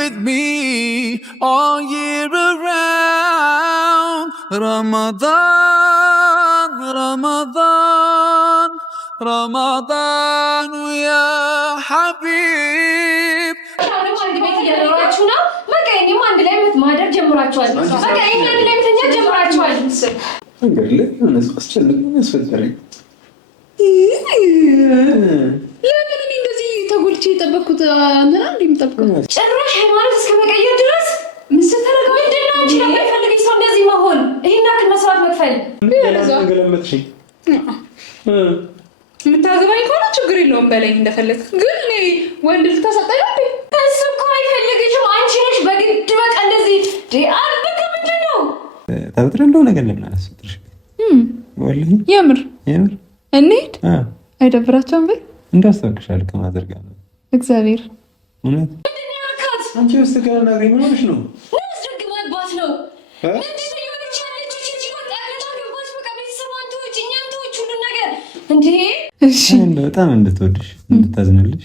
with me all year around. Ramadan, Ramadan, Ramadan ya Habib. ለምን እንደዚህ ተጎልቼ ተጠበቅኩት አንተና እንደምጠብቀው ጭራሽ ሃይማኖት እስከመቀየር ድረስ ምስተረጋ ምንድነው አንቺ ነው የምትፈልጊው ሰው እንደዚህ መሆን ይሄን ያክል መስዋዕት መክፈል ገለመጥሽ የምታገባኝ ከሆነ ችግር የለውም በለኝ እንደፈለክ ግን እኔ ወንድ ልታሰጠኝ እንዴ እሱ እኮ አይፈልግሽም አንቺ ነሽ በግድ በቃ እንደዚህ አልበቃ ምንድነው ታውጥረ እንደው ነገር ለምን አላስጥርሽ ወላሂ የምር እንሂድ አይደብራቸውም በይ እንዳስተካክሻል ከማድረግ ነው እግዚአብሔር እውነት ምንድነው ያልካት አንቺ ውስጥ ጋር እናገኝ ምንሽ ነው ምንድነው ነው ምንድነው ይወርቻለች እቺ ወጣለች አገባች በቃ ቤተሰብ አንተ ወጪኛም ተወች ሁሉ ነገር እንዴ እሺ በጣም እንድትወድሽ እንድታዝንልሽ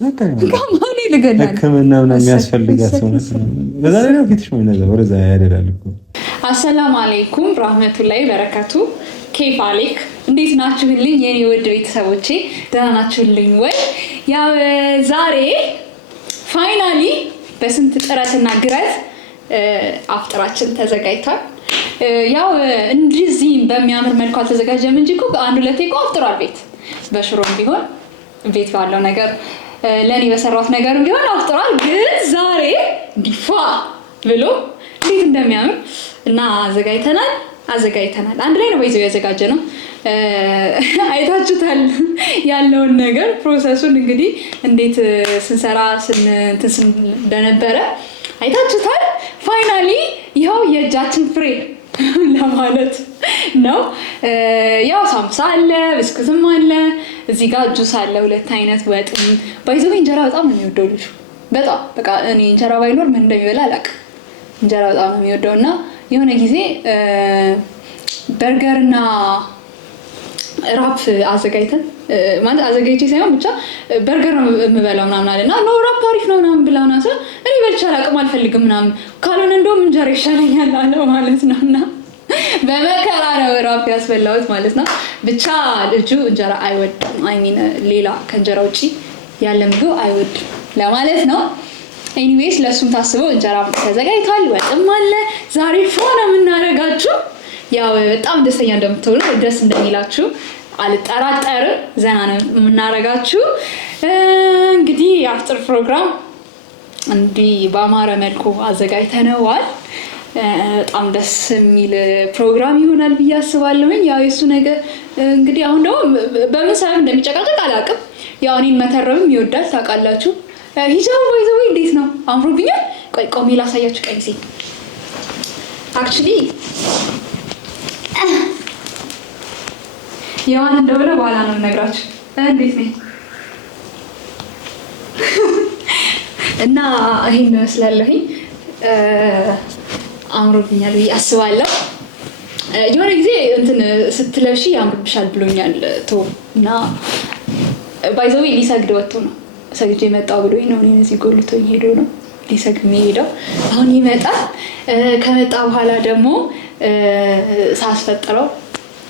በቃ ከማን ይልገናል ከመና ምናምን የሚያስፈልጋት ሰው ነው በዛ ላይ ነው ፊትሽ ምን ነው ወረዛ ያደላል እኮ አሰላሙ አለይኩም ወራህመቱላሂ ወበረካቱ ኬፍ አለክ እንዴት ናችሁልኝ የኔ ውድ ቤተሰቦቼ ደህና ናችሁልኝ ወይ ያው ዛሬ ፋይናሊ በስንት ጥረትና ግረት አፍጥራችን ተዘጋጅቷል ያው እንደዚህ በሚያምር መልኩ አልተዘጋጀም እንጂ እኮ አንድ ሁለቴ እኮ አፍጥሯል ቤት በሽሮም ቢሆን ቤት ባለው ነገር ለኔ በሰራሁት ነገር ቢሆን አፍጥሯል ግን ዛሬ ዲፋ ብሎ እንዴት እንደሚያምር እና አዘጋጅተናል አንድ ላይ ነው ወይዘው ያዘጋጀነው አይታችሁታል ያለውን ነገር ፕሮሰሱን እንግዲህ እንዴት ስንሰራ እንደነበረ አይታችሁታል ፋይናሊ ይሄው የእጃችን ፍሬ ለማለት ነው ያው ሳምሳ አለ ብስኩትም አለ እዚህ ጋር ጁስ አለ ሁለት አይነት ወጥም ባይዘው እንጀራ በጣም ነው የሚወደው ልጅ በጣም በቃ እኔ እንጀራ ባይኖር ምን እንደሚበላ አላውቅም እንጀራ በጣም ነው የሚወደውና የሆነ ጊዜ በርገርና ራፕ አዘጋጅተን ማለት አዘጋጅቼ ሳይሆን ብቻ በርገር ነው የምበላው ምናምን አለና ነው ራፕ አሪፍ ነው ምናምን ብላውና ሰው እኔ በልቼ አላውቅም አልፈልግም ምናምን ካልሆነ እንደውም እንጀራ ይሻለኛል አለ ማለት ነውና በመከራ ነው ራፕ ያስበላውት ማለት ነው ብቻ ልጁ እንጀራ አይወድም ሚን ሌላ ከእንጀራ ውጪ ያለ ምግብ አይወድም ለማለት ነው ኤኒዌይስ ለሱም ታስበው እንጀራ ተዘጋጅቷል ወጥም አለ ዛሬ ፎና ምናረጋችሁ ያው በጣም ደስተኛ እንደምትሆኑ ደስ እንደሚላችሁ አልጠራጠርም ዘና ነው ምናረጋችሁ እንግዲህ አፍጥር ፕሮግራም እንዲ በአማረ መልኩ አዘጋጅተነዋል በጣም ደስ የሚል ፕሮግራም ይሆናል ብዬ አስባለሁኝ ያው እሱ ነገር እንግዲህ አሁን ደግሞ በምን ሰበብ እንደሚጨቃጨቅ አላውቅም ያው እኔን መተረብም ይወዳል ታውቃላችሁ ሂጃብ ወይዘው እንዴት ነው አምሮብኛል ቆይ ላሳያችሁ ቀሚሴ አክቹሊ የማን እንደሆነ በኋላ ነው የምነግራችሁ እንዴት ነው እና ይሄን መስላለሁኝ አምሮብኛል ብዬ አስባለሁ የሆነ ጊዜ እንትን ስትለብሺ ያምርብሻል ብሎኛል እና ባይዘው ሊሰግድ ወጥቶ ነው ሰግጄ መጣው ብሎኝ ነው እኔ እዚህ ጎልቶኝ ሄዶ ነው ሊሰግድ የሚሄደው አሁን ይመጣል ከመጣ በኋላ ደግሞ ሳስፈጥረው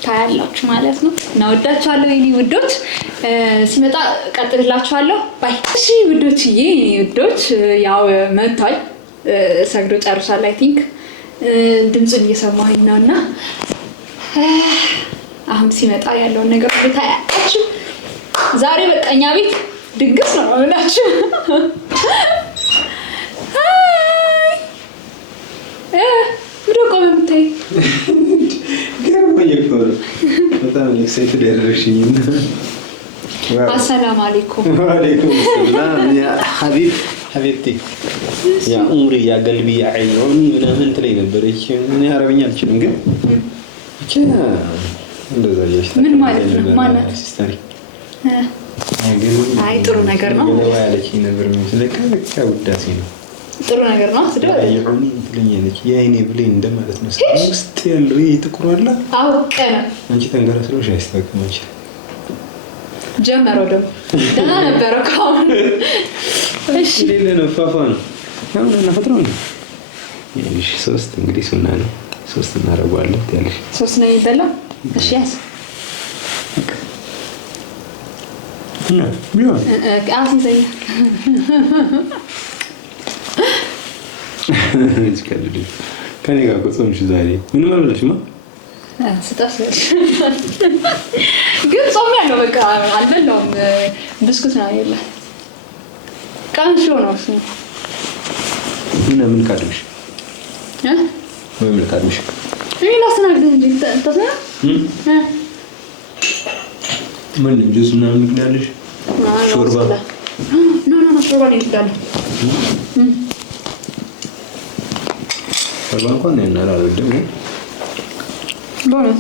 ታያላችሁ ማለት ነው እና ወዳችኋለሁ የኔ ውዶች ሲመጣ ቀጥልላችኋለሁ ባይ እሺ ውዶችዬ የኔ ውዶች ያው መጥቷል ሰግዶ ጨርሷል አይ ቲንክ ድምጹን እየሰማሁኝ ነውና አሁን ሲመጣ ያለውን ነገር ታያላችሁ ዛሬ በቃኛ ቤት ድግስ ነው ማለት ምንድነው የምታይ በጣም ኤክሳይትድ ያደረግሽኝ አሰላሙ አለይኩም ወአለይኩም ሰላም ያ ሐቢብቲ ያ ኡምሪ ያ ቀልቢ ያ አይኖኒ ምናምን ትለኝ ነበር እቺ ምን አረብኛ አልችልም ግን እቺ እንደዛ ምን ማለት ነው ማናት ሲስተሪ አይ ጥሩ ነገር ነው ያለችኝ ነበር ስለካ ውዳሴ ነው ጥሩ ነገር ነው ስደው አይሁን ትለኛለች የአይኔ ብሌን እንደማለት ነው ውስጥ ያለው ይጥቁሩ አለ አውቀና አንቺ ተንገራስሎሽ አይስተካከማች ጀመረው ደም ደህና ነበር ካሁን እሺ ሌላ ነው ፋፋ ነው ያው እናፈጥረው ነው። እሺ 3 እንግዲህ ሱና ነው። 3 እናደርገዋለን ያለሽ 3 ነው የሚበላው። እሺ ያስ እና ቢሆን አሲዘኛ እስከልድ ከኔ ጋር ቆጾምሽ ዛሬ ምን ማለሽማ ስታስበሽ ግን ጾም ያለው በቃ አልበላውም። ብስኩት ነው ያለ ቃንሾ ነው እሱ ምን ካድምሽ ምን ካድምሽ እኔ ላስተናግድ እንጂ ተሰና ምን ጁስ ምናምን ያለሽ ሾርባ ኖ ሾርባ ነው ይላል። ሾርባ እንኳን ነው ያናላልደም ቦነስ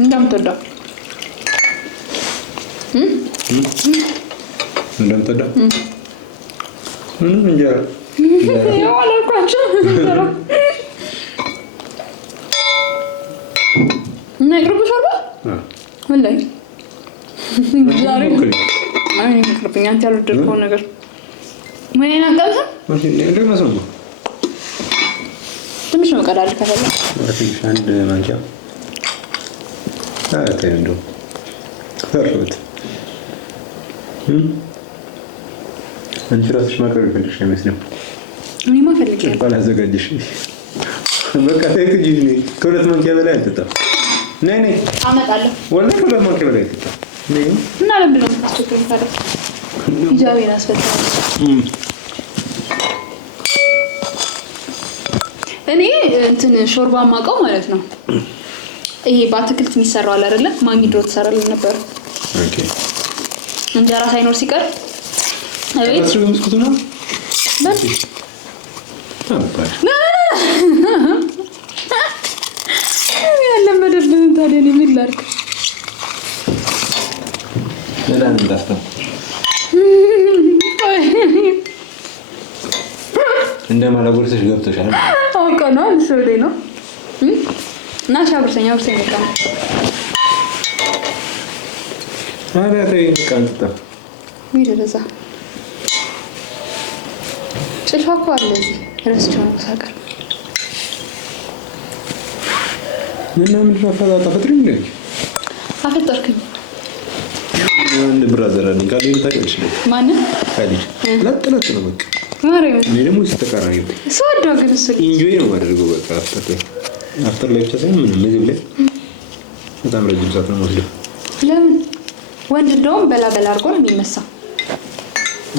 እንደምትወዳው እንደምትወዳው እንጀራ ያው አላልኳቸው እና ይቅርብ ሾርባ ወላሂ ዛሬ አይ ይቅርብኝ። አንተ ያልወደድከው ነገር ምን አቀምሳ እንደምሰው ትንሽ ነው ቀዳል ከፈለ ትንሽ አንድ ማንኪያ ታይንዶ ፈርት አንቺ ራስሽ ማቅረብ ይፈልግሽ አይመስልም? እኔማ ፈልጌ ባላ አዘጋጅሽ በቃ ታይክጂ ነኝ። ከሁለት ማንኪያ በላይ አልጠጣም። ነይ አመጣለሁ። ወላሂ ከሁለት ማንኪያ በላይ አልጠጣም። ነይ እና ለምን ነው የምታስቸግረኝ ታዲያ? ሂጃቤን አስፈታለሁ። እኔ እንትን ሾርባ ማውቀው ማለት ነው ይሄ በአትክልት የሚሰራው አለ አይደለ? ማሚ ድሮ ትሰራልን ነበር። ኦኬ እንጀራ ሳይኖር ሲቀር አቤት አስሩ ምስኩት ነው በል አባይ ያለ መደብን ታዲያ እኔ ምን ላድርግ? ለዳን እንዳስታ እንደማላጎርሰሽ ገብቶሻል። አውቀናል ሶሪ ነው እና ሻብርሰኛ በቃ ታዲያ ተይ ቃንጣ ይደረዛ ጭልፋ እኮ አለ እዚህ ረስቼው ነው ሳቀር ምን ፈጣጣ ፈጥሪም ነኝ አፈጠርክኝ አንድ ብራዘር አለኝ ካሌል ታውቂያለሽ? ማን ካሌል ለጥለጥ ነው በቃ ማረኝ እኔ ደግሞ ተቃራኒ ነው። ሰውዶ ግን እሱ ኢንጆይ ነው ማድረገው በቃ አፍተር ላይ ብቻ ሳይሆን ምንም ምግብ ላይ በጣም ረጅም ሰዓት ነው የምወስደው። ለምን ወንድ እንደውም በላ አድርጎ ነው የሚነሳው።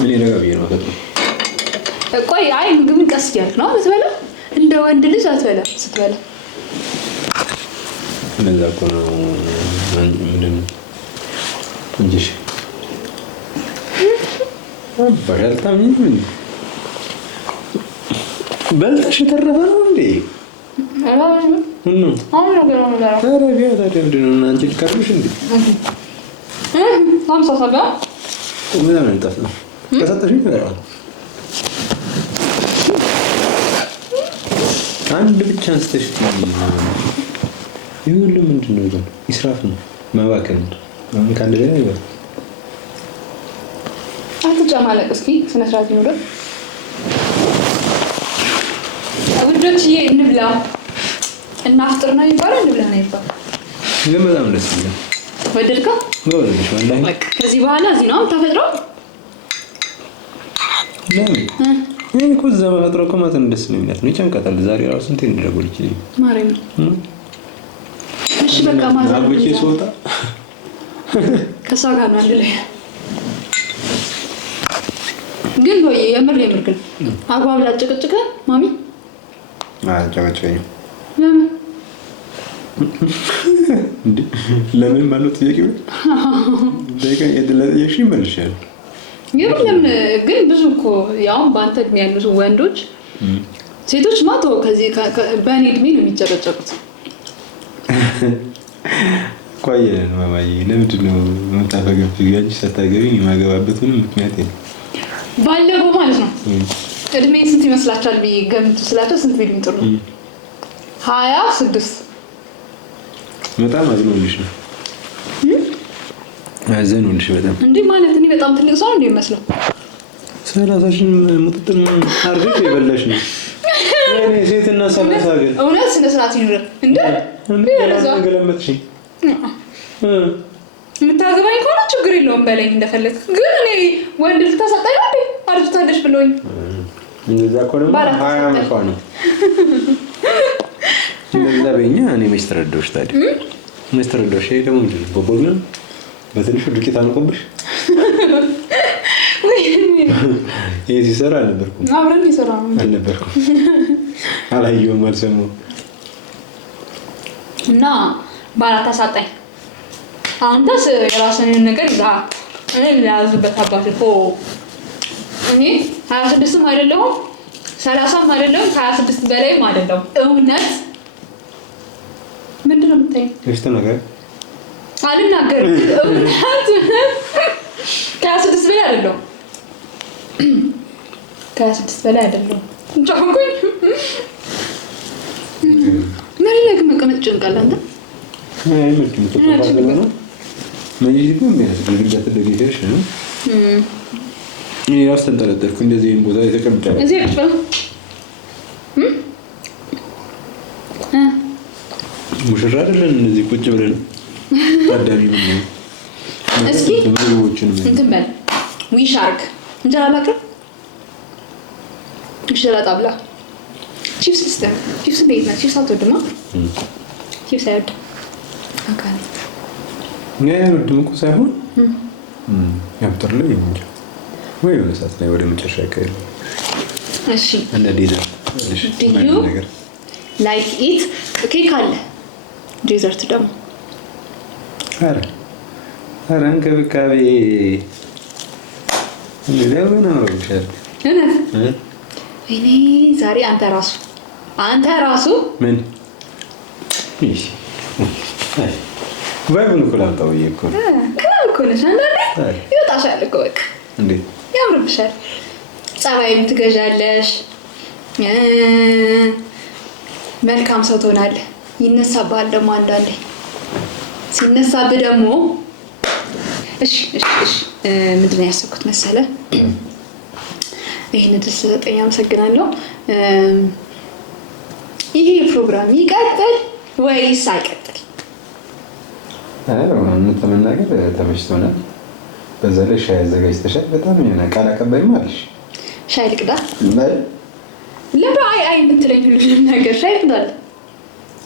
እኔ ነገ ብዬ ነው ፈጥሮ ቆይ አይ ምግብ ቀስ እያልክ ነው የምትበላ እንደ ወንድ ልጅ አትበላ ስትበላ እንደዛ እኮ ነው ምንድን ነው እንጂሽ ባልታም ምን በልተሽ የተረፈ ነው እንዴ? አሁን ነው ገና ነው ዛሬ ታዲያ ታዲያ ምንድን ነው አንቺ ልትቀርብሽ እንዴ? አምሳ ሰባ ምን አንጠፍ ነው ከሰጠሽኝ ይበላል። አንድ ብቻ አንስተሽ ይሁሉ ምንድን ነው ግን ኢስራፍ ነው ማባከን ነው። አሁን ካንድ ላይ ይበል አትጨማለቅ እስኪ ስነ ስርዓት ይኖር ውዶችዬ እንብላ እናፍጥር ነው ይባላል እንብላ ነው ይባላል። ግን በጣም ደስ ይላል። ወደድከው? ወደድሽ ወላሂ ከዚህ በኋላ እዚህ ነው የምታፈጥረው? ለምን እኔ እኮ እዛ በፈጥሮ እኮ ማለት ደስ ነው የሚላት ነው። ይጨንቃታል። ዛሬ ራሱ እንት እንደደጎልች ማርያም እሺ በቃ ማዘር አጎቼ ስወጣ ከሷ ጋር ነው አይደል? ግን ወይ የምር ግን አጓብ ላጨቀጨቀ ማሚ ጨቀጨቀኝ። ለምን ለምን ማለት ጥያቄው ደጋ የድላየሽ ይመልሻል። ለምን ግን ብዙ እኮ ያው በአንተ እድሜ ያሉ ወንዶች ሴቶች ማቶ ከዚህ በእኔ እድሜ ነው የሚጨቀጨቁት። ቆይ ማማዬ ለምንድን ነው የምታፈገፍጊው? አንቺ ሳታገቢ የማገባበት ምንም ምክንያት የለም። ባለፈው ማለት ነው እድሜ ስንት ይመስላችኋል ብዬ ገምቱ ስላቸው ስንት ቢል ጥሩ 26 በጣም አዝኖልሽ ነው አዘኑልሽ በጣም እንዴ ማለት እኔ በጣም ትልቅ ሰው እንደ ይመስለው 30ሺን ሙጥጥም አድርገሽ የበላሽ ነው። እኔ ሴትና 30 ግን እውነት ስነ ስርዓት ይኑር እንደ ገለመጥሽ የምታገባኝ ከሆነ ችግር የለውም በለኝ እንደፈለግ። ግን እኔ ወንድ ልታሳጣኝ ነው እንዴ? አርጅታለሽ ብሎኝ እንደዛ እኮ ነው 20 ዓመቷ ነው። እንደዛ በእኛ እኔ መስተረዶሽ ታዲያ መስተረዶሽ ደግሞ ምንድን ነው ቦቦል ነው በትንሹ ዱቄት አንቆብሽ ወይ ይሄ ሲሰራ አልነበርኩም። አብረን ይሰራው አልነበርኩም አላየሁም አልሰማሁም። እና ባላታ ሳጣኝ አንተስ የራስህን ነገር ይዛ እኔ ያዝበት አባቴ እኮ እኔ 26ም አይደለሁም 30ም አይደለሁም 26 በላይም አይደለሁም። እውነት ምንድን ነው የምታይኝ? እሺ ነገር አልናገርም። እውነት 26 በላይ አይደለሁም 26 በላይ አይደለሁም። ጫንኩኝ መሬት ላይ መቀመጥ ጭንቃል አንተ አይ ምንድን ነው ተባባለ ነው ማይጂኩ የሚያስፈልግበት ደግይሽ ነው። እኔ ራስ ተንጠለጠልኩ እንደዚህ ቦታ የተቀምጫለሁ እዚህ ብቻ ሙሽራ አይደለን እንደዚህ ቁጭ ብለን ታዳሚ ምን ነው እስኪ እንትን በል ዊሽ አርግ እንጀራ ላቅርብ እንጀራ ጣብላ ቺፕስ ሲስተም ቺፕስ ቤት ነው ቺፕስ አትወድማ ቺፕስ አይወድ አካል ነው ድምቁ ሳይሆን ያምጥር ላይ እንጂ ወይ የሆነ ሰዓት ላይ ወደ መጨረሻ ይቀር እሺ እንደ ዴዘርት እሺ ነገር ላይክ ኢት ኬክ አለ ዴዘርት ደግሞ ኧረ እንክብካቤ እንደው ነው ይሻል እኔ ዛሬ አንተ ራሱ ምን እሺ ባይቡን እኮ ላምጣው እኮ እኮ ነሽ አንዳንዴ ይወጣሻል እኮ በቃ እንዴ ያምርብሻል። ጸባይም ትገዣለሽ መልካም ሰው ትሆናለህ። ይነሳብሃል ደግሞ አንዳንዴ ሲነሳብህ ደግሞ እሺ ምንድን ነው ያሰብኩት መሰለህ? ይሄን ድረስ ስለጠኝ አመሰግናለሁ። ይሄ ፕሮግራም ይቀጥል ወይስ አይቀጥል? ምን ተመናገር ተመችቶናል። በዛ ላይ ሻይ አዘጋጅተሻል። በጣም የሆነ ቃል አቀባይም አለሽ። ሻይ ልቅዳ ለምን አይ የምትለኝ ሁሉ ነገር ሻይ ልቅዳል።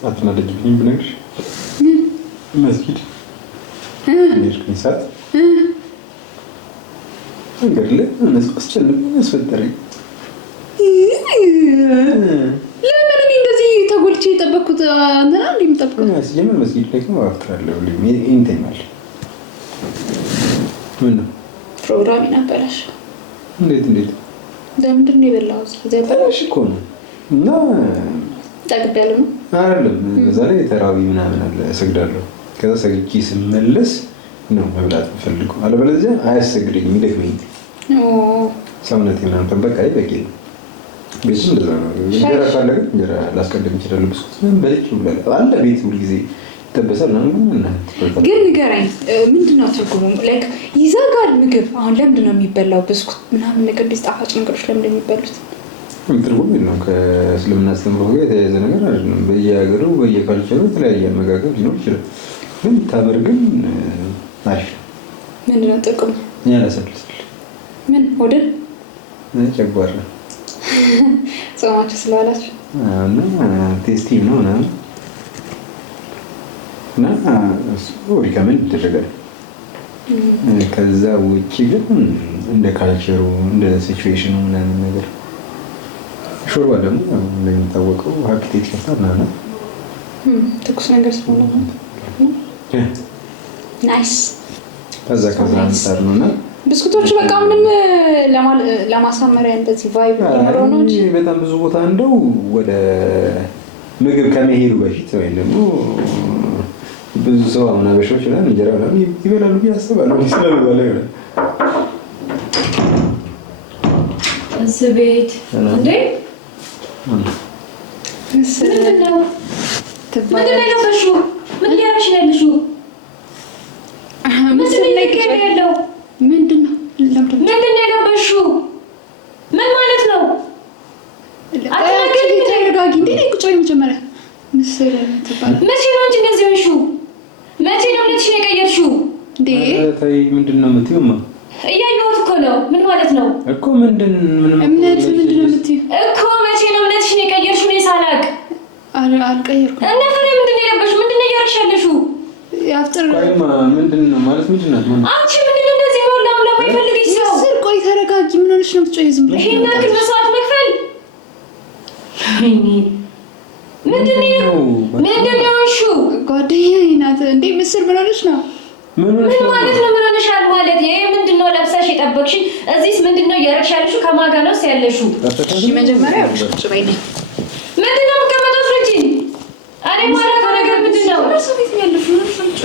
አትናደጅብኝም ብነግርሽ መስጊድ እንዴት ሰዓት እንግዲህ ለምን አስፈጠረኝ? ለምን እንደዚህ ተጎልቼ የጠበኩት አንተና እንደምጠብቀው ሲጀምር መስጊድ ላይ ነው አፍጥራለሁ ኢንተማል ምን ፕሮግራም ይነበረሽ እንዴት ለምንድን ነው የበላው? ዘይበላሽ እኮ ነው እና ጠግቤያለሁ ነው አይደለም። በዛ ላይ ተራዊ ምናምን አለ እሰግዳለሁ። ከዛ ሰግጄ ስመለስ ነው መብላት ፈልገው አለበለዚያ አያሰግደኝም ይደክመኝ ሰውነቴ ምናምን በቃ ይበቂ ነው። ቤት እንደዛ ነው። እንጀራ ካለ እንጀራ ላስቀድም ይችላል። ብስኩት ምን በልጭ ብላል አለ ቤት ሁሉ ጊዜ ይተበሳል ነው ግን ንገረኝ ምንድነው ትርጉሙ? ላይክ ይዘጋል ምግብ አሁን ለምንድን ነው የሚበላው? ብስኩት ምናምን ነገር ጣፋጭ ነገሮች ለምን እንደሚበሉት ትርጉም የለውም። ከእስልምና አስተምህሮ ጋር የተያያዘ ነገር አይደለም። በየሀገሩ በየካልቸሩ የተለያየ አመጋገብ ሊኖር ይችላል። ግን ታምር ግን አሪፍ ምንድነው ጥቅሙ? ያላሰልሳል ምን ወደን ጨጓራ ጾማችሁ ስለዋላችሁ እና ቴስቲ ነው እና እሱ ሪከመንድ ይደረጋል። ከዛ ውጭ ግን እንደ ካልቸሩ እንደ ሲቹዌሽኑ ምናምን ነገር ሾርባ ደግሞ እንደሚታወቀው ሀፒቴት ይፈታል ምናምን ትኩስ ነገር ስለሆነ ናይስ። ከዛ አንፃር ነው እና ብስኩቶቹ በቃ ምንም ለማሳመሪያ እንደዚህ ቫይብ ይኖረው ነው እንጂ በጣም ብዙ ቦታ እንደው ወደ ምግብ ከመሄዱ በፊት ወይም ደግሞ ብዙ ሰው አሁን አበሻዎች ምናምን እንጀራ ምናምን ይበላሉ ብዬ አስባለሁ። ስለሚበላ ይሆናል እዚህ ቤት እንዴ ምንድን ነው ያለሽው? ምን እያደረግሽ ነው ያለሽው? ምንድን ነው የለበሽው? እንዴ ቁጭ በይ መጀመሪያ ምስር ተባለ መቼ ነው እንጂ እንደዚህ ሆንሽው? መቼ ነው እምነትሽን የቀየርሽው? እንዴ ተይ ምንድነው የምትይውማ? እያየሁት እኮ ነው። ምን ማለት ነው እኮ ምንድነው ምንድነው የምትይው እኮ? መቼ ነው እምነትሽን የቀየርሽው? እኔ ሳላቅ አልቀየርኩም። እና ታዲያ ምንድነው የለበሽው? ምንድነው እያደረግሽ ያለሽው? ያፍጥር ቆይማ ምንድነው ማለት ምንድነው? አንቺ ምንድነው እንደዚህ ነው? ለምን አይፈልግሽ ሰው? ምስር ቆይ ተረጋጊ። ምን ሆነሽ ነው የምትጮይው? ዝም ብለሽ ይሄን ያክል መስዋዕት መክፈል ምንድነው እሹ? ጓደኛዬ ናት እንዴ ምስር ምን ሆነሽ ነው? ምን ማለት ነው? ምን ሆነሻል ማለት? ይሄ ምንድነው ለብሰሽ የጠበቅሽ? እዚህስ ምንድነው እያደረግሽ ያለሽው? ከማን ጋር ነው ያለሽው? እሺ መጀመሪያ ቁጭ በይ ነኝ። ምንድነው የምትቀመጠው? ፍሪጅን እኔ ማለት ነገር ምንድነው? ሰው ቤት ያለሽው ነው ፍሪጅ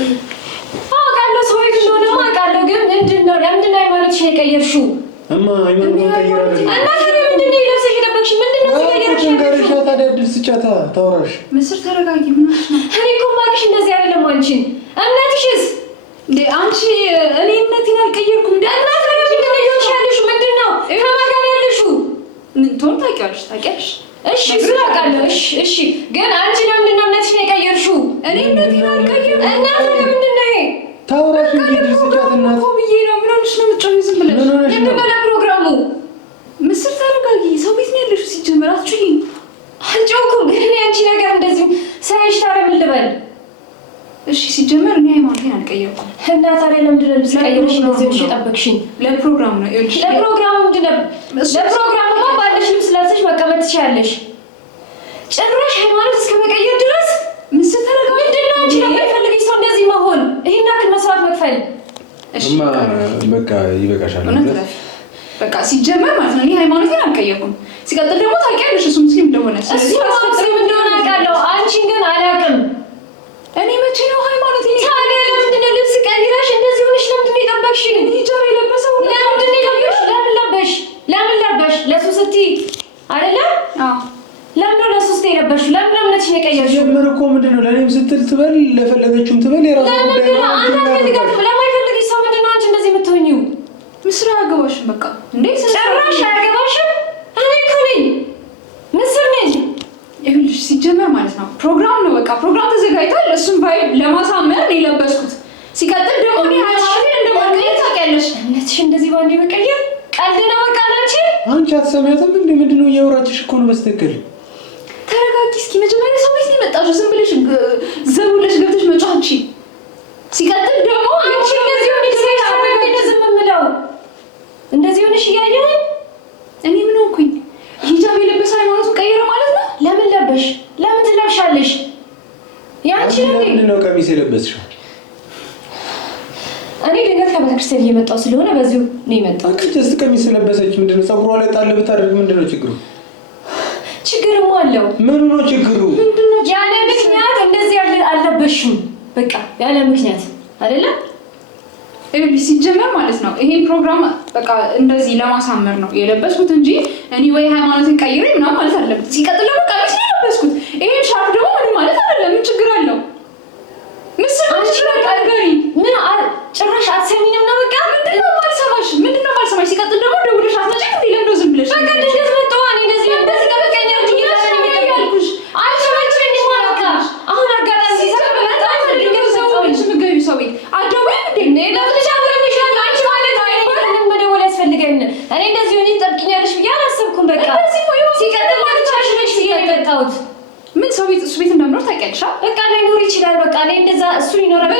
አውቃለሁ። ሰው ቤት እንደሆነ አውቃለሁ። ግን ምንድነው ለምንድነው ሃይማኖትሽን የቀየርሽው? እማ ሃይማኖት ቀይራለች እና ታዲያ ምንድነው ለብሰሽ የጠበቅሽ? ምንድነው እያደረግሽ ያለሽው? ታዲያ ድል ስጫታ ታወራሽ። ምስር ተረጋጊ። ምን ሆነሽ ነው? እኔ እኮ የማውቅሽ እንደዚህ አይደለም። አንቺን እምነትሽስ እንዴ አንቺ እኔ እምነቴን አልቀየርኩም። እንዴ እና ታዲያ ምንድነው እያደረግሽ ያለሽው? ምንድነው ከማን ጋር ያለሽው? ቶሎ ታውቂያለሽ። እሺ እሱ አውቃለሁ። እሺ ግን አንቺ ለምንድነው እምነትሽን የቀየርሽው? እኔ እምነቴን አልቀየርኩም። እና ታዲያ ምንድነው ይሄ? ታወራሽ እንጂ ድል ስጫት እና እኮ ብዬ ነው። ምን ሆነሽ ነው የምትጮይው? ዝም ብለሽ ለምን ለፕሮግራሙ ምስር ተረጋጊ። ሰው ቤት ነው ያለሽው። ሲጀመር አትጩይኝ። አልጮኩም። ግን እኔ አንቺ ነገር እንደዚህ ሳይሽ ታዲያ ምን ልበል? እሺ ሲጀመር እኔ ሃይማኖቴን አልቀየርኩም። እና ታዲያ ለምንድን ነው ልብስ ቀይረሽ እንደዚህ ሆነሽ የጠበቅሽኝ? ለፕሮግራም ነው። ይኸውልሽ ለፕሮግራሙ ምንድን ነው? ለፕሮግራሙ ባለሽ ልብስ ለብሰሽ መቀመጥ ትችያለሽ። ጭራሽ ሃይማኖት እስከ መቀየር ድረስ ምስር ተረጋጊ። ምንድን ነው አንቺ ለማይፈልግሽ ሰው እንደዚህ መሆን? ይሄን ያክል መስዋዕት መክፈል? እሺ በቃ ይበቃሻል። በቃ ሲጀመር ማለት ነው እኔ ሃይማኖቴን አልቀየርኩም። ሲቀጥል ደግሞ ታውቂያለሽ እሱ ሙስሊም እንደሆነ። ስለዚህ ሙስሊም እንደሆነ አውቃለሁ። አንቺን ግን አላውቅም። እኔ መቼ ነው ሃይማኖቴን? ታዲያ ለምንድን ነው ልብስ ቀይረሽ እንደዚህ ሆነሽ ለምንድን ነው የጠበቅሽኝ? ሂጃብ የለበሰው ለምንድን ነው የለበሽ? ለምን ለበሽ? ለሱ ስትይ አይደለ? ለምን ነው ለሱ ስትይ የለበሽው? ለምን ነው እምነትሽን የቀየርሽው? ጀመር እኮ ምንድነው ለኔም ስትል ትበል ለፈለገችውም ትበል የራሱ ጉዳይ ነው። አንተ አትፈልጋትም። ለማይፈልግሽ ሰው ምንድን ነው አንቺ እንደዚህ የምትሆኚው? ምስር አያገባሽም። በቃ እንዴ ጭራሽ አያገባሽም። እኔ እኮ ነኝ ምስር ነኝ። ይኸውልሽ ሲጀመር ማለት ነው ፕሮግራም ነው። በቃ ፕሮግራም ተዘጋጅቷል። እሱን ቫይብ ለማሳመር ነው የለበስኩት። ሲቀጥል ደግሞ እኔ ሃይማኖቴን እንደማልቀየር ታውቂያለሽ። እምነትሽ እንደዚህ ባንዴ መቀየር ቀልድ ነው። በቃ አንቺ አትሰሚያትም እንዴ? ምንድነው እያወራችሽ እኮ ነው። በስተክል ተረጋጊ እስኪ። መጀመሪያ ሰው ቤት ነው የመጣሽው። ዝም ብለሽ ዘው ብለሽ ገብተሽ መጫወት አንቺ። ሲቀጥል ደግሞ አንቺ እንደዚህ ሆነሽ ዝም የምለው እንደዚህ ሆነሽ እያየሁኝ እኔ ምን ሆንኩኝ? ሂጃብ የለበሰ ሃይማኖቱን ቀየረ ማለት ነው። ለምን ለበሽ? ለምን ትለብሻለሽ? ያንቺ ምንድነው ቀሚስ የለበስሽው? እኔ ድንገት ከቤተክርስቲያን እየመጣሁ ስለሆነ በዚሁ ነው የመጣሁት። አንቺ ጀስት ቀሚስ ስለበሰች ምንድነው ፀጉሯ ላይ ጣል ብታደርግ ምንድነው ችግሩ? ችግርማ አለው። ምኑ ነው ችግሩ? ምንድነው? ያለ ምክንያት እንደዚህ አልለበሽም። በቃ ያለ ምክንያት አይደለም። ሲጀመር ማለት ነው ይሄን ፕሮግራም በቃ እንደዚህ ለማሳመር ነው የለበስኩት እንጂ እኔ ወይ ሃይማኖትን ቀይሬ ምናምን ማለት አይደለም። ሲቀጥል ደግሞ ቀሚስ ነው የለበስኩት። ይሄን ሻርፕ ደግሞ ምንም ማለት አይደለም። ምን ችግር አለው? ምስል አንቺ በቃ ገሪ ምን ጭራሽ አትሰሚንም ነው? በቃ ምንድነው ማልሰማሽ? ሲቀጥል ደግሞ ደውለሽ አትመጪም እንዴ? ለምን ዝም ብለሽ በቃ ድንገት መጣሁ። እኔ እንደዚህ ቀበቀኛ ያልኩሽ አንቺ መቼ በቃ አሁን አጋጣሚ ሰው ቤት አደወይ እንዴ ለብቻ ብለሽኝ አንቺ ማለት አይደለም። መደወል ያስፈልገን። እኔ እንደዚህ ሆኜ ትጠብቂኛለሽ ብዬ አላሰብኩም። በቃ ሲቀጥል ማለቻሽ ነሽ የመጣሁት ምን ሰው ቤት እሱ ቤት እንደምኖር ታውቂያለሽ? በቃ ላይኖር ይችላል። በቃ እኔ እንደዛ እሱ ይኖራል።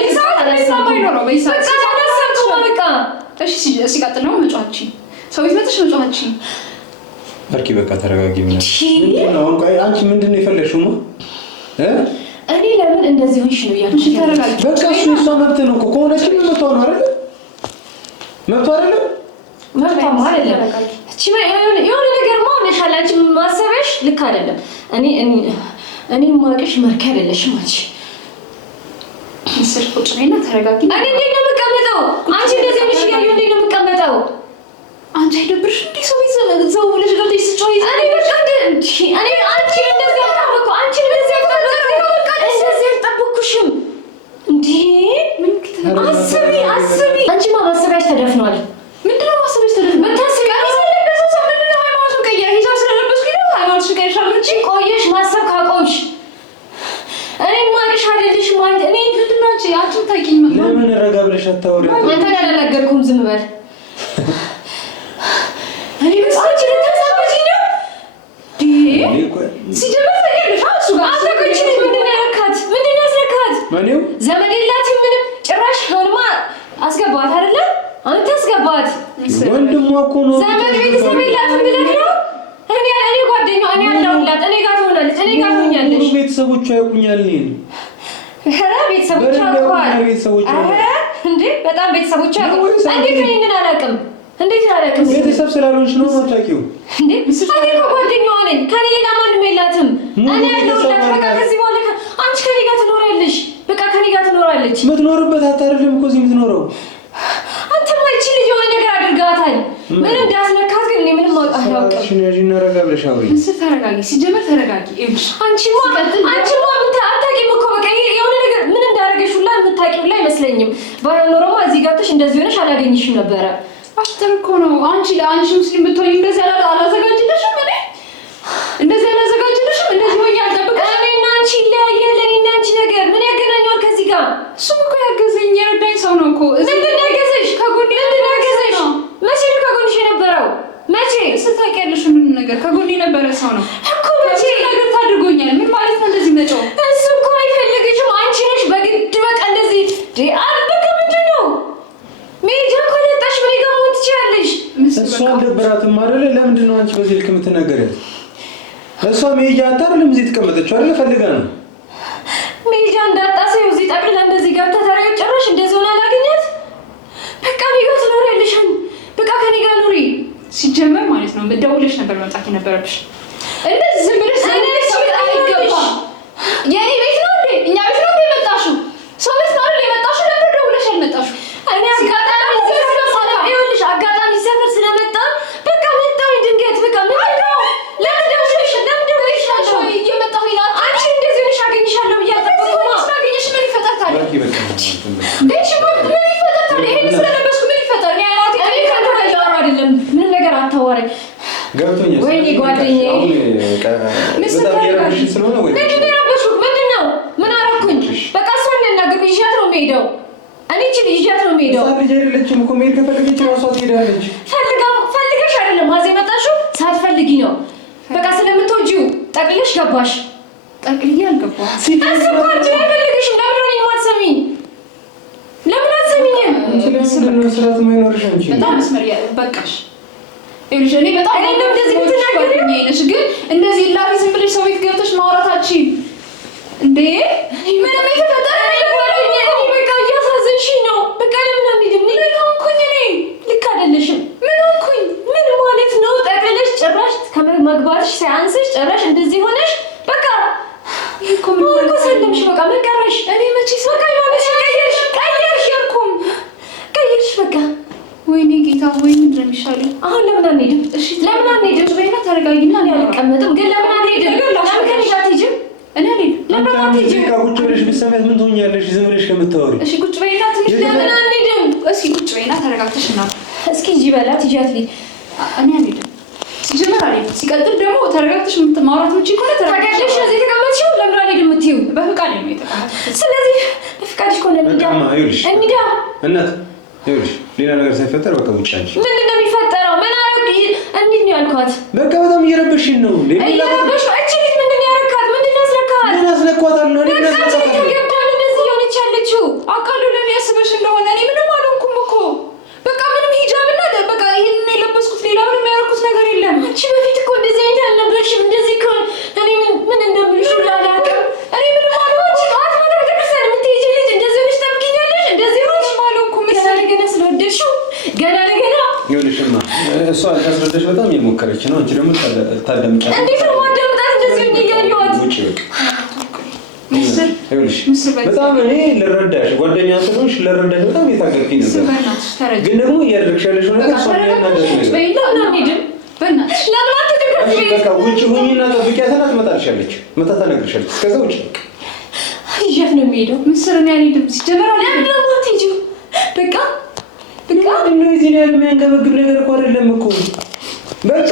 እሺ ሲቀጥል ደግሞ መጫወቺ ሰው ቤት መጥተሽ መጫወቺ። አርኪ በቃ ተረጋጊ። ምንድነው አሁን? ቆይ አንቺ ምንድነው የፈለግሽው? እኔ ለምን እንደዚህ ሆንሽ ነው ያልኩሽ። ተረጋጊ በቃ እሷ መብት ነው እኮ ከሆነች መብቷ ነው አይደል? መብቷ አይደል? መብቷ አይደለም። እቺ የሆነ ነገር ሆነሻል። አንቺ ማሰበሽ ልክ አይደለም። እኔ ማቅሽ መርካ አይደለሽም አንቺ። ምስል ቁጭ በይና ተረጋጊ። እኔ እንዴት ነው የምቀመጠው? አንቺ እንደዚህ ሆነሽ ያለው እንዴት ነው የምቀመጠው? አንቺ አይደብርሽ እንዴ? ሰው ቤት ዘው ብለሽ ገብተሽ ስትጮይ እኔ በቃ እኔ አንቺ እንደዚህ አታውቁ። አንቺ እንደዚህ አልጠበኩሽም እንዴ? አስቢ። አንቺማ ማሰቢያሽ ተደፍኗል። ምንድነው ማሰቢያሽ ተደፍኗል? በታስቢ ቀሚስ ለበሰ ሰው ምንድነው ሃይማኖቱን ቀየረ? ሂጃብ ስለለበስኩኝ ነው ሃይማኖትሽን ቀይረሻል እንጂ ቆየሽ ማሰብ አታወሪ። አንተ ያላናገርኩም ዝም በል። እኔ በሳች ልታሳብጂ ነው ሲጀመር ታውቂያለሽ። እሱ ጋር አታውቂኝ። ምንድን ነው ያረካት? ምንድን ነው ያስረካት? ማነው ዘመድ የላትም ምንም። ጭራሽ ሆንማ አስገባት አይደለ? አንተ አስገባት። ወንድሟ እኮ ነው። ዘመድ ቤተሰብ የላትም ብለህ ነው? እኔ ጓደኛው እኔ አለሁላት። እኔ ጋር ትሆናለች። እኔ ጋር ትሆኛለሽ። ቤተሰቦቿ ያውቁኛል። ኧረ ቤተሰቦቿ ያውቁሃል እንዴ? በጣም ቤተሰቦቿ ያውቁ። እንዴት እኔ ምን አላውቅም? እንዴት አላውቅም? ቤተሰብ ስላልሆንሽ ነው የማታውቂው እንዴ? እኔ እኮ ጓደኛዋ ነኝ። ከኔ ሌላ ማንም የላትም። እኔ ያለሁላት። በቃ ከዚህ በኋላ አንቺ ከኔ ጋር ትኖሪያለሽ። በቃ ከኔ ጋር ትኖራለች። የምትኖርበት አይደለም እኮ እዚህ የምትኖረው። አንተማ ይቺ ልጅ የሆነ ነገር አድርጋታል። ምንም እንዳስነካት ግን እኔ ምንም አላውቅም። እሺ ነጂ እናረጋብለሽ አውሪ። ተረጋጊ። ሲጀመር ተረጋጊ። አንቺማ ምን አታውቂም እኮ በቃ የሆነ ነገር ምን እንዳደረገሽ ሁላ የምታውቂው ሁላ አይመስለኝም። ባይሆን ኖሮማ እዚህ ገብተሽ እንደዚህ ሆነሽ አላገኝሽም ነበረ። አፍተር እኮ ነው። አንቺ ሙስሊም ብትሆኚ እንደዚህ አላዘጋጅልሽም። እኔ እንደዚህ አላዘጋጅልሽም። እንደዚህ ሆኜ አልጠብቅሽም። እኔና አንቺ ይለያያል። እኔና አንቺ ነገር ምን ያገናኘዋል ከዚህ ጋር? እሱም እኮ ያገዘኝ የረዳኝ ሰው ነው እኮ። ምንድን ነው ያገዘሽ? ከጎኔ ምንድን ነው ያገዘሽ? መቼ ነው ከጎንሽ የነበረው? መቼ ስታውቂያለሽ? ሁሉንም ነገር ከጎኔ የነበረ ሰው ነው እኮ። መቼ ነገር ታድርጎኛል? ምን ማለት ነው እንደዚህ መጫው? እሱ እኮ አይፈልግሽም። አንቺ ነሽ በግድ በቃ እንደዚህ በቃ ምንድን ነው ሜጃ እኮ ለጣሽ ምን ጋር ሞት ትችላለሽ። እሷ አልደበራትም አይደለ? ለምንድን ነው አንቺ በዚህ ልክ የምትናገሪያት? እሷ ሜጃ አታርልም እዚህ ተቀመጠችው አይደለ? ፈልጋ ነው ሜጃ እንዳጣሰው እዚህ ጠቅልላ እንደዚህ ገብታ ታሪያ ጭራሽ እንደዚህ ሆነ አላገኛት። በቃ እኔ ጋር ትኖሪያለሽ። በቃ ከኔ ጋር ኑሪ። ሲጀመር ማለት ነው ደውለሽ ነበር መምጣት የነበረብሽ። እንደዚህ ዝም ብለሽ አይገባም። የኔ ቤት ነው እንዴ? እኛ ቤት ነው እንዴ የመጣሽው? ሰው ቤት ነው አይደል የመጣሽው? ለምን ደውለሽ አልመጣሽው? እኔ አጋጣሚ ሰፈር ስለመጣ በቃ መጣሁ ድንገት። በቃ ምን ነው ለምን ደውለሽ እየመጣሁ ይላል። አንቺ እንደዚህ ነሽ አገኝሻለሁ ብዬ አልጠበቅኩም። አገኘሽ ምን ይፈጠር ታዲያ? ምን ይፈጠር ታዲያ? ይሄን ስለለበስኩ ምን ይፈጠር? እኔ ከአንተ ጋር እያወራሁ አይደለም። ምንም ነገር አታወራኝ። ገብቶኛል። ወይኔ ጓደኛዬ በጣም የረብሽ ስለሆነ ወይ ምንድን ነው ያረበሽኩት? ምንድን ነው ምን አደረኩኝ? በቃ እሷን ልናገርኩኝ ይዣት ነው የምሄደው። እኔ እቺን ይዣት ነው የምሄደው። እሷ ልጅ አይደለችም እኮ መሄድ ከፈለገች እራሷ ትሄዳለች። ፈልገሽ አይደለም ማዘ የመጣሽው፣ ሳትፈልጊ ነው። በቃ ስለምትወጂው ጠቅልሽ ገባሽ። ጠቅልዬ አልገባም። እሱ እኮ አንቺ አይፈልግሽም። ለምን ነው የማትሰሚኝ? ለምን አትሰሚኝም? ስለምን ስራት ማይኖርሽ አንቺ? በጣም መስመር በቃሽ። ይኸውልሽ እኔ በጣም እንደዚህ ጓደኛዬ ነሽ፣ ግን እንደዚህ ላፊ ዝም ብለሽ ሰው ቤት ገብተሽ ማውራታችን እንዴ ምንም የተፈጠረ ጓደኛዬ። እኔ በቃ እያሳዘንሽኝ ነው። በቃ ለምን አንሄድም? ምን ሆንኩኝ እኔ? ልክ አይደለሽም። ምን ሆንኩኝ? ምን ማለት ነው? ጠቅልለሽ ጭራሽ ከመግባትሽ ሳያንስሽ ጭራሽ እንደዚህ ሆነሽ በቃ ይሄ እኮ ምን ማለት ሰለምሽ? በቃ ምን ቀረሽ? እኔ መቼስ በቃ ይሆንሽ ቀየርሽ በቃ። ወይኔ ጌታ ወይ ምንድን ነው የሚሻለው? አሁን ለምን አንሄድም? እሺ ለምን አንሄድም? በይና ተረጋጊና እኔ አልቀመጥም። ግን ለምን አንሄድም? ለምን ከኔ ጋር አትሄጂም? እኔ አልሄድም። ለምን አትሄጂም? ቁጭ ብለሽ ብትሰሚያት ምን ትሆኛለሽ? ዝም ብለሽ ከምታወሪ። እሺ ቁጭ በይና ትንሽ ለምን አንሄድም? እስኪ ቁጭ በይና ተረጋግተሽ እና እስኪ ሂጂ በላት ሂጂያት ልሂድ። እኔ አልሄድም። ሲጀመር አልሄድም። ሲቀጥል ደግሞ ተረጋግተሽ ማውራት ምቺ ከሆነ ተረጋግተሽ እዚህ የተቀመጥሽው ለምን አልሄድም የምትይው? በፍቃድ ነው የተቀመጥኩት። ስለዚህ በፍቃድሽ ከሆነ እንሂዳ እናት ይኸውልሽ ሌላ ነገር ሳይፈጠር በቃ ውጭ አንቺ። ምንድን ነው የሚፈጠረው? ምን አረግ እንዴት ነው ያልኳት? በቃ በጣም እየረበሽኝ ነው። እየረበሽ እቺ ልጅ ምንድን ነው ያረካት? ምንድን ነው ያስረካት? ምን አስለኳታል ነው? በቃ ተገብዳን እንደዚህ የሆነች ያለችው አቃሉ ለምን ያስበሽ እንደሆነ እኔ ምንም አልሆንኩም እኮ። በቃ ምንም ሂጃብና በቃ ይሄን የለበስኩት ሌላ ምንም ያደረኩት ነገር የለም። አንቺ በፊት እኮ እንደዚህ አይነት አልነበርሽም። እንደዚህ እኮ እኔ ምን እንደምልሽ አላውቅም። እኔ ምንም አልሆንኩ። ጠዋት ማታ ቤተክርስቲያን የምትሄጂ ልጅ እንደዚህ ሆነሽ ጠብቂኛለሽ። እንደዚህ ሆነሽ አልሆንኩም። ገና ስለወደድሽው ገና ለገና ይኸውልሽማ እሷ ታስረዳሽ በጣም የሞከረች ነው። አንቺ ደግሞ ታዳምጫለሽ። እንዴት ነው ማዳምጣት? እንደዚህ ሆኜ እያየኋት ውጭ በቃ ይኸውልሽ በጣም እኔ ልረዳሽ ጓደኛ ስለሆንሽ ልረዳሽ በጣም የታገልኩኝ ነበር። ግን ደግሞ እያደረግሽ ያለሽው ነገር እሷ ያናደድሽ ነገር በእናትሽ ለምን አትደግፊ? በቃ ውጭ ሁኚና ጠብቂያትና ትመጣልሻለች። መታ ታነግርሻለች። እስከዛ ውጭ ይዣት ነው የሚሄደው። ምስር ነው ያልሄድም። ሲጀመር ለምን ነው አትሄጂው? በቃ ምንድን ነው የዚህ ያህል የሚያንገበግብ ነገር እኮ አይደለም እኮ። በቃ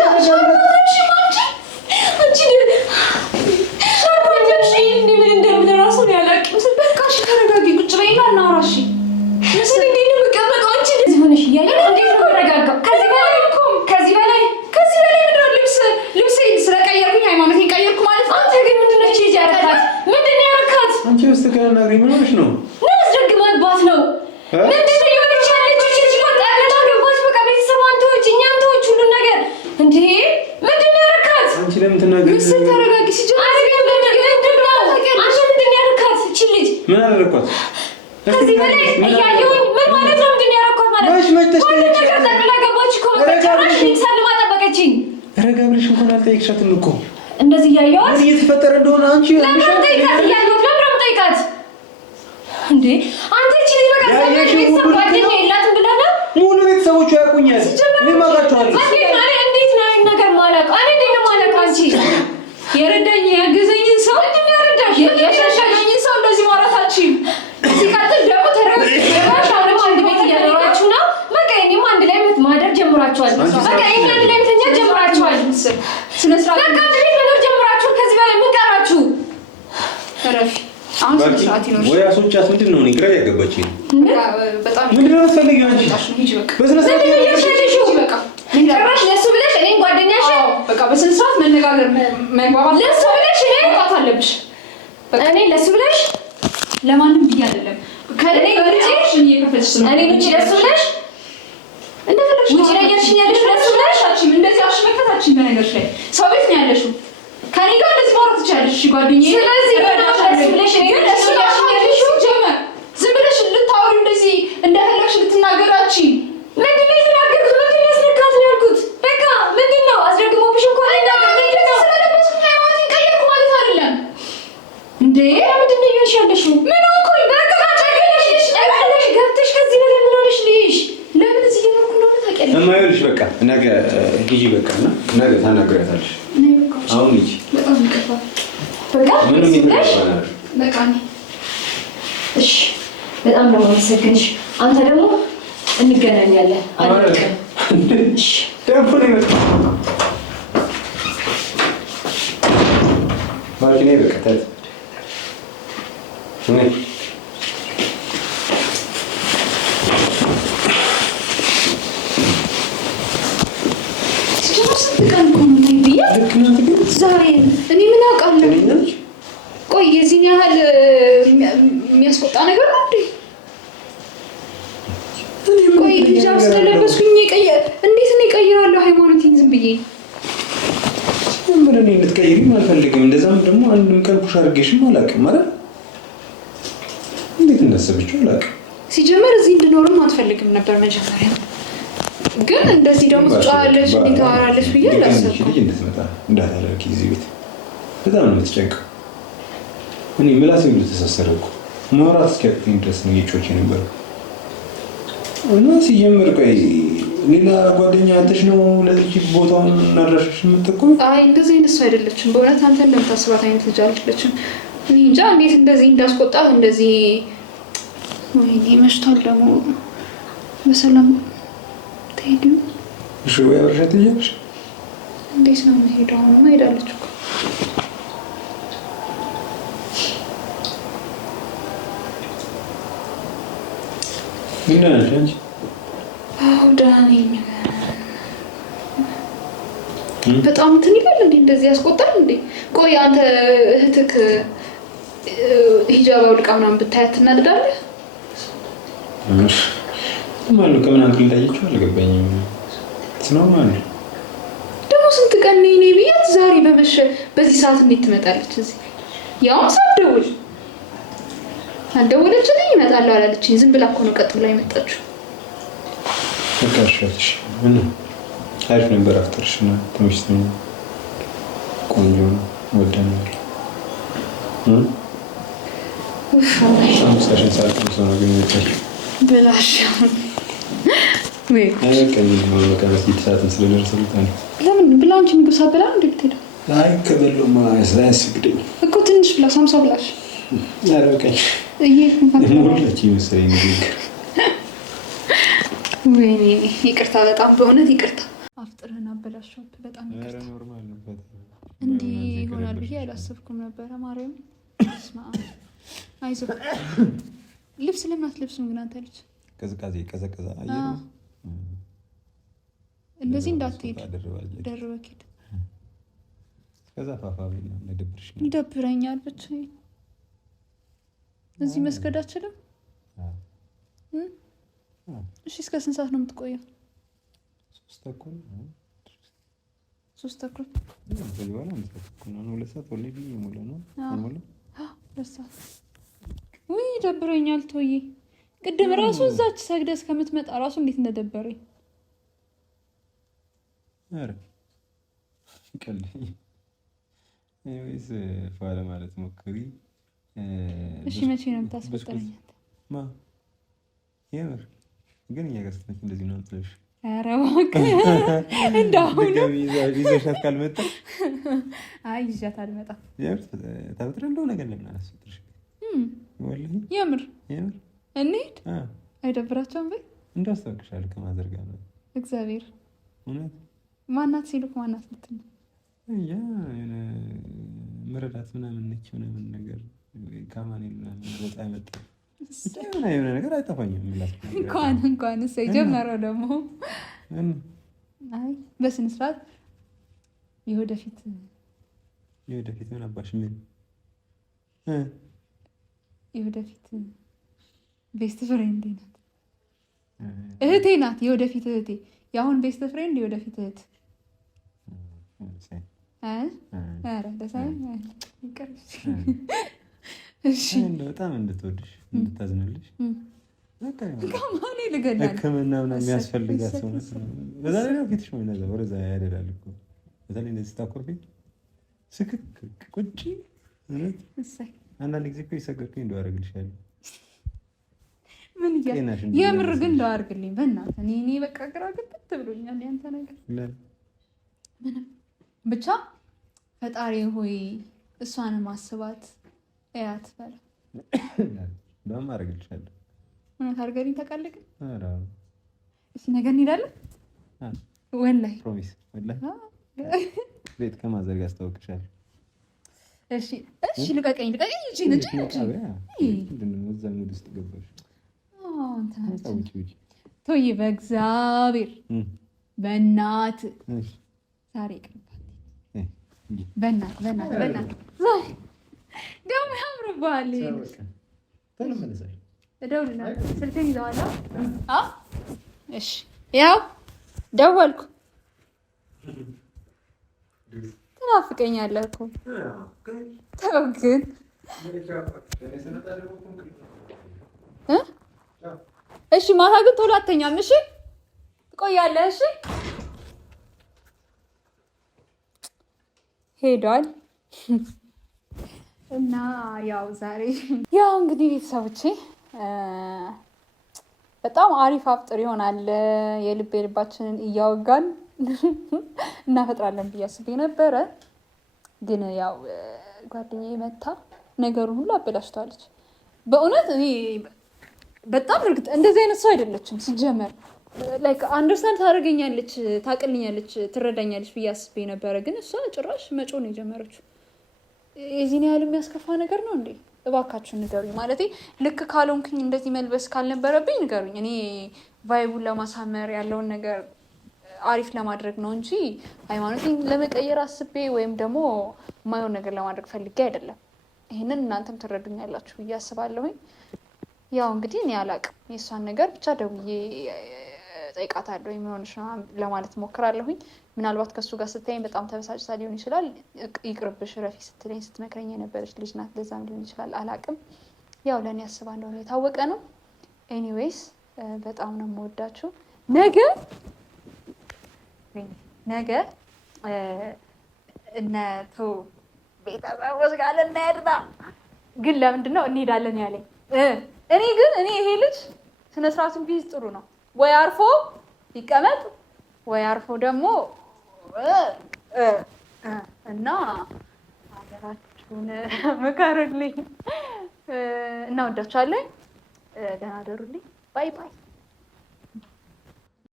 ተረጋጊ፣ ቁጭ በይና እናውራ። እሺ እንዴት ነው ለምን ትናገር? ምስል ተረጋጊ። ሲጀምር ምን አደረኳት? ከዚህ በላይ እያየሁኝ ምን ማለት ነው? ምንድን ነው ያደረኳት ማለት ነው? ሁሉም ነገር ጠቅላ ገባች እኮ በመጨረሻ ሰልማ ጠበቀችኝ። ረጋ ብለሽ እንኳን አልጠየቅሻትም እኮ እንደዚህ እያየኋት ምን እየተፈጠረ እንደሆነ አንቺ ለምን ጠይቃት? እያየኋት ለምን ጠይቃት እንዴ? አንተ እቺ ልጅ በቃ ቤተሰብ ጓደኛ የላትም ብለህ ነው? ሙሉ ቤተሰቦቹ ያውቁኛል። እኔም አውቃቸዋለሁ። እንዴት ነው ይሄን ነገር ማለቅ? እኔ እንዴት ነው ማለቅ? አንቺ የረዳኝ ያገዘኝን ሰው እንዴት ያረዳሽ? የሸሸገኝን ሰው እንደዚህ ማውራታችን ሲቀጥል ደግሞ ተረጋግተሽ አሁንም አንድ ቤት እያደረጋችሁ ነው። በቃ እኔም አንድ ላይ ማደር ጀምራችኋል። በቃ እኔ አንድ ላይ መተኛ ጀምራችኋል። ስነ ስርዓት በቃ አንድ ቤት መኖር ጀምራችኋል። ከዚህ በላይ ምን ቀራችሁ? ረፊ አሁን ስነ ስርዓት ይኖርሽ። ወይ አሶቻት ምንድን ነው? እኔ ግራ ያጋባችኝ በጣም ምንድን ነው የምትፈልጊው አንቺ? በስነ ስርዓት በቃ ጭራሽ ለሱ ብለሽ እኔን ጓደኛሽ በቃ በስነ ስርዓት መነጋገር መግባባት ለሱ ብለሽ እኔ መውጣት አለብሽ። እኔ ለሱ ብለሽ ለማንም ብዬ አይደለም ከእኔ ውጪ እኔ ውጪ ለሱ ብለሽ እንደፈለግሽ ውጪ ላይ እያልሽኝ ያለሽ ለሱ ብለሽ እንደዚህ አሽ መከታችን በነገርሽ ላይ ሰው ቤት ነው ያለሽው። ከኔ ጋር እንደዚህ ማውራት ትችያለሽ ጓደኛዬ። ስለዚህ ለሱ ብለሽ እኔ ለሱ እያልሽኝ ያለሽው ጀመር ዝም ብለሽ ልታወሪ እንደዚህ እንደፈለግሽ ልትናገራች ምንድን ነው የተናገርኩት? ምንድን ነው ያስነካት ነው ያልኩት? በቃ ምንድን ነው አስደግሞብሽ እኮ ምንድን ነው ስለለበስኩ ሃይማኖቴን ቀየርኩ ማለት አይደለም እንዴ? ምንድን ነው እያልሽ ያለሽው? ምን ሆንኩኝ? በቃ ታውቂያለሽ ገብተሽ ከዚህ በላይ ምን ሆነሽ ልይሽ? ለምን እዚህ እየኖርኩ እንደሆነ ታውቂያለሽ። እማይልሽ በቃ ነገ ሂጂ በቃ እና ነገ ታናግሪያታለሽ። አሁን ሂጂ በጣም ይቀፋል። በቃ ምንም ይዘሽ ይተባባል። በቃ እሺ፣ በጣም ነው የማመሰግንሽ። አንተ ደግሞ እንገናኛለን። አለቀ። እሺ ደግሞ ነው የመጣው ማኪኔ በቃ ታት ነይ ስንት ቀን እኮ ነው ብዬ ዛሬ እኔ ምን አውቃለሁ? ቆይ የዚህን ያህል የሚያስቆጣ ነገር ነው እንዴ? ቆይ ሂጃብ ስለለበስኩኝ እንዴት ነው እቀይራለሁ ሃይማኖቴን ዝም ብዬ? ምን እኔ እንድትቀይሪም አልፈልግም። እንደዛም ደግሞ አንድም ቀን ፑሽ አድርጌሽም አላውቅም ማለት እንዴት እንዳሰብሽው አላውቅም። ሲጀመር እዚህ እንድኖርም አትፈልግም ነበር መጀመሪያ። ግን እንደዚህ ደግሞ ትጫዋለች እንዴት ታወራለች ብዬ አላሰብኩም። ልጅ እንድትመጣ እንዳታደርጊ እዚህ ቤት በጣም ነው የምትጨንቀው። እኔ ምላሴ ብሎ ተሳሰረ እኮ ማውራት እስኪያቅተኝ ድረስ ነው እየጮች የነበረው። እና ሲጀምር ቆይ ሌላ ጓደኛ አንተሽ ነው ለዚህ ቦታውን እናድራሽሽ የምትቆይ? አይ እንደዚህ አይነት ሰው አይደለችም በእውነት አንተ እንደምታስባት አይነት ልጅ አይደለችም። እኔ እንጃ እንዴት እንደዚህ እንዳስቆጣት እንደዚህ። ወይኔ መሽቷል ደግሞ በሰላም ትሄዱ። እሺ ወይ አብረሻት ትሄጃለሽ? እንዴት ነው የምሄደው? አሁንማ ሄዳለች እኮ። ምን ነሽ አንቺ? አዎ ደህና ነኝ። በጣም እንትን ይላል እንዴ? እንደዚህ ያስቆጣል እንዴ? ቆይ አንተ እህትክ ሂጃብ አውልቃ ምናምን ብታያት ትናደዳለህ? ማለት ከምን አንግል እንዳየችው አልገባኝም። ስነው ማለት ደግሞ ስንት ቀን ነኝ ብያት ዛሬ በመሸ በዚህ ሰዓት እንዴት ትመጣለች እዚህ? ያው ሳትደውል አልደወለችልኝ እመጣለሁ አላለችኝ። ዝም ብላ እኮ ነው ቀጥ ብላ የመጣችው። ተካሽሽ ምን አሪፍ ነበር። አፍተርሽና ተመችቶኝ ቆንጆ ወደናል። ሳምሳሽን ሳልተው ሰው ነው ገኘች ብላሽ ወይ አይቀኝ ነው ለካስ ይተሳተን ስለደረሰልኝ ነው። ለምን ብላ አንቺ ምግብ ሳበላ እንዴ ብትሄድ? አይ ከበሎማ ሳያስግደኝ እኮ ትንሽ ብላ ሳምሳ ብላሽ ያረቀኝ ሙሉላች ይመስለኝ ንግግር። ወይኔ ይቅርታ፣ በጣም በእውነት ይቅርታ። አፍጥረን አበላሽሁት። በጣም ይቅርታ። ኖርማል ነበር። እንዲህ ይሆናል ብዬ አላሰብኩም ነበረ። ማርያም ስማ፣ አይዞህ። ልብስ ለምን አትለብስም ግን አንተ ልጅ? ቅዝቃዜ ቀዘቀዘ አየር እንደዚህ እንዳትሄድ ደርበህ ሂድ። ከዛ ፋፋ ቢል ነው ለድብርሽ ነው። ይደብረኛል ብቻዬን እዚህ መስገድ አልችልም። እሺ እስከ ስንት ሰዓት ነው የምትቆየው? 3:30 በኋላ 2 ሰዓት ኦልሬዲ የሞላ ነው። የሞላ 2 ሰዓት ውይ ደብረኛል። ቶዬ ቅድም ራሱ እዛች ሰግደስ ከምትመጣ ራሱ እንዴት እንደደበረኝ። አረ ቀልድ ወይስ ፋለ ማለት ሞክሪ። እሺ መቼ ነው የምታስፈጠረኝ? የምር ግን እያገስተች እንደዚህ ነው ትልሽ። ኧረ እባክህ እንደው ይዘሻት ካልመጣ አይ ይዣት አልመጣም። የምር ታብጥረ እንደው ነገር ለምን አላስፈጥርሽ? ወላሂ የምር የምር እንሂድ። አይደብራቸውም በይ እንዳስታውቅሻለሁ ከማዘር ጋር ነው። እግዚአብሔር እውነት ማናት ሲሉክ ማናት ልትል ያ መረዳት ምናምን ነች ምናምን ነገር ከማን ምናምን በጣም ያመጣ የሆነ ነገር አይጠፋኝም። እንኳን እሰይ ጀመረው ደግሞ አይ በስነ ስርዓት የወደፊት ምን አባሽ ምን የወደፊት ቤስት ፍሬንድ ናት፣ እህቴ ናት። የወደፊት እህቴ የአሁን ቤስት ፍሬንድ የወደፊት እህት ኧረ ደሳይ ይቀርሽ። እሺ በጣም እንድትወድሽ እንድታዝንልሽ ከማን ልገላል ሕክምና ምናምን የሚያስፈልጋት ሰው ነው። በዛ ላይ ነው ፊትሽ ነው ነገር ወደዛ ያደላል እኮ በተለይ እንደዚህ ታኮርፊ ስክክ ቁጭ እውነት እሰይ አንዳንድ ጊዜ እኮ ይሰገድኩኝ እንደው አደርግልሻለሁ። ምን የምር ግን እንደው አድርግልኝ በእናትህ። እኔ በቃ ግራ ግብት ብሎኛል ያንተ ነገር። ምንም ብቻ ፈጣሪ ሆይ እሷን ማስባት እያት በለ በጣም አደርግልሻለሁ። እውነት አድርገልኝ ታውቃለህ? ኧረ እሺ ነገ እንሄዳለን። ወላሂ ፕሮሚስ ወላሂ ቤት ከማዘር ጋር አስታውቅሻለሁ። እሺ እሺ ልቀቀኝ እንጂ ነጭ ምንድነው እዛ ሙድ ውስጥ ገባሽ? ቶዬ በእግዚአብሔር በእናት ዛሬ ይቅርባል። በእናት ደግሞ ያምርብሃል። እደውልልሃለሁ። ስልኬን ይዘዋል። እሺ ያው ደወልኩ። ትናፍቀኛለህ እኮ ተው ግን እሺ ማታ ግን ቶሎ አተኛም። እሺ ትቆያለህ። እሺ ሄዷል እና ያው ዛሬ ያው እንግዲህ ቤተሰቦቼ በጣም አሪፍ አፍጥር ይሆናል። የልባችንን እያወጋን እናፈጥራለን ብዬ አስቤ ነበረ። ግን ያው ጓደኛዬ መታ ነገሩን ሁሉ አበላሽተዋለች። በእውነት እኔ በጣም እርግጥ እንደዚህ አይነት ሰው አይደለችም ሲጀመር። ላይክ አንደርስታንድ ታደርገኛለች፣ ታቅልኛለች፣ ትረዳኛለች ብዬ አስቤ ነበረ። ግን እሷ ጭራሽ መጮ ነው የጀመረችው። የዚህን ያህል የሚያስከፋ ነገር ነው እንዴ? እባካችሁ ንገሩኝ። ማለቴ ልክ ካልሆንኩኝ እንደዚህ መልበስ ካልነበረብኝ ንገሩኝ። እኔ ቫይቡን ለማሳመር ያለውን ነገር አሪፍ ለማድረግ ነው እንጂ ሃይማኖቴን ለመቀየር አስቤ ወይም ደግሞ የማይሆን ነገር ለማድረግ ፈልጌ አይደለም። ይህንን እናንተም ትረዱኛላችሁ ብዬ አስባለሁኝ። ያው እንግዲህ እኔ አላቅም የእሷን ነገር ብቻ ደውዬ ጠይቃታለሁ። የሚሆንሽ ነው ለማለት ሞክራለሁኝ። ምናልባት ከእሱ ጋር ስታይኝ በጣም ተበሳጭታ ሊሆን ይችላል። ይቅርብሽ ረፊ ስትለኝ ስትመክረኝ የነበረች ልጅ ናት። ለዛም ሊሆን ይችላል አላቅም። ያው ለእኔ አስባ እንደሆነ የታወቀ ነው። ኤኒዌይስ በጣም ነው የምወዳችሁ። ነገ እነቶ ቤተሰቦች ጋር ልንሄድ ነው። ግን ለምንድን ነው እንሄዳለን ያለኝ? እኔ ይሄ ልጅ ስነስርዓቱን ቢይዝ ጥሩ ነው። ወይ አርፎ ይቀመጥ ወይ አርፎ ደግሞ እና ሀገራችሁን ምከሩልኝ እና ወዳችኋለሁ። ደህና ደሩልኝ። ባይ ባይ።